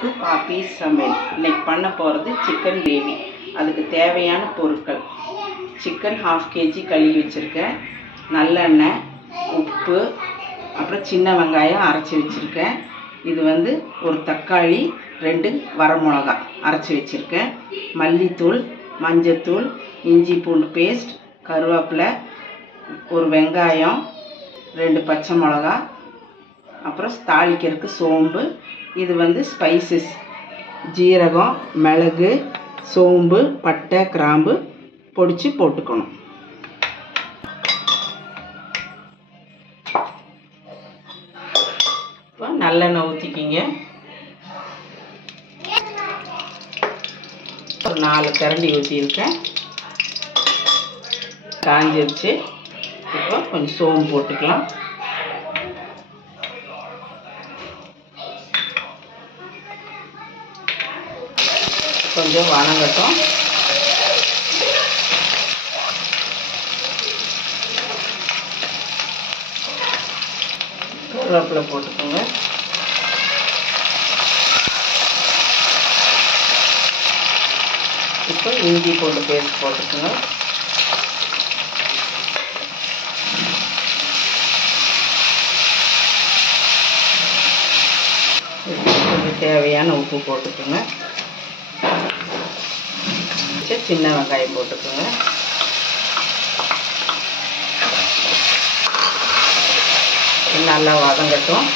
Welcome to Poppys சமையல். இன்னைக்கு பண்ண போகிறது சிக்கன் கிரேவி. அதுக்கு தேவையான பொருட்கள்: சிக்கன் 1/2 kg கழுவி வச்சுருக்கேன், நல்லெண்ணெய், உப்பு, அப்புறம் சின்ன வெங்காயம் அரைச்சி வச்சுருக்கேன். இது ஒரு தக்காளி, 2 வரமிளகா அரைச்சி வச்சுருக்கேன், மல்லித்தூள், மஞ்சத்தூள், இஞ்சி பூண்டு பேஸ்ட், கருவேப்பிலை, ஒரு வெங்காயம், 2 பச்சை மிளகா, அப்புறம் தாளிக்கிறதுக்கு சோம்பு. இது ஸ்பைசஸ்: ஜீரகம், மிளகு, சோம்பு, பட்டை, கிராம்பு பொடிச்சு போட்டுக்கணும். இப்போ நல்லெண்ணெய் ஊற்றிக்கிங்க. ஒரு 4 கரண்டி ஊற்றியிருக்கேன், காஞ்சிருச்சு. இப்போ கொஞ்சம் சோம்பு போட்டுக்கலாம். கொஞ்சம் வணங்கட்டும். கருவேப்பிலை போட்டுக்கோங்க. இப்போ இஞ்சி பூண்டு பேஸ்ட் போட்டுக்கோங்க. கொஞ்சம் தேவையான உப்பு போட்டுக்கோங்க. சின்ன வெங்காயம் போட்டுக்கோங்க. நல்லா வதங்கட்டும்.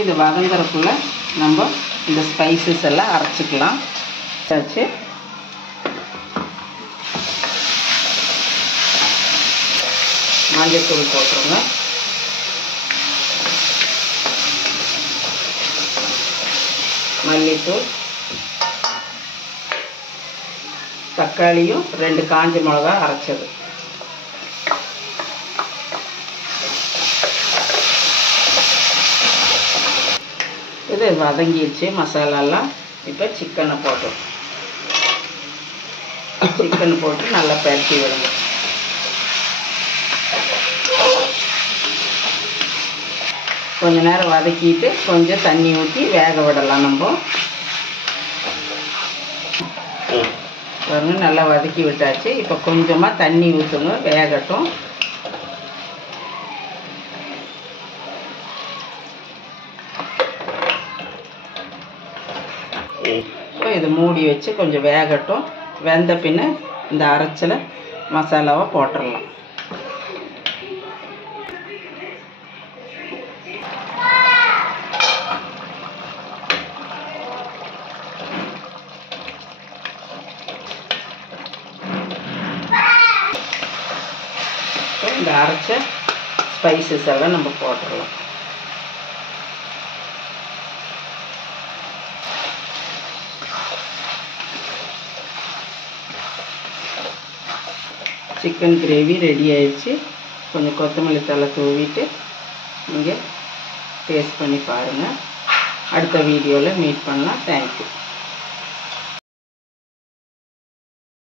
இது வதங்குறதுக்குள்ள நம்ம இந்த ஸ்பைசஸ் எல்லாம் அரைச்சிக்கலாம். மஞ்சத்தூள் போட்டுருங்க, மல்லித்தூள், தக்காளியும் 2 காஞ்ச மிளகா அரைச்சது. இது வதங்கிடுச்சு மசாலாலாம். இப்போ சிக்கனை போட்டு நல்லா பரட்டி விடுங்க. கொஞ்ச நேரம் வதக்கிட்டு கொஞ்சம் தண்ணி ஊற்றி வேக விடலாம். நம்ம நல்லா வதக்கி விட்டாச்சு. இப்போ கொஞ்சமாக தண்ணி ஊற்றுங்க, வேகட்டும். இப்போ இது மூடி வச்சு கொஞ்சம் வேகட்டும். வெந்த பின்ன இந்த அரைச்சல மசாலாவை போட்டுடலாம். இந்த அரைச்ச ஸ்பைசஸ் எல்லாம் நம்ம போட்டுடலாம். சிக்கன் கிரேவி ரெடி ஆயிடுச்சு. கொஞ்சம் கொத்தமல்லி தழை தூவிட்டு நீங்கள் டேஸ்ட் பண்ணி பாருங்கள். அடுத்த வீடியோவில் மீட் பண்ணலாம். தேங்க்யூ.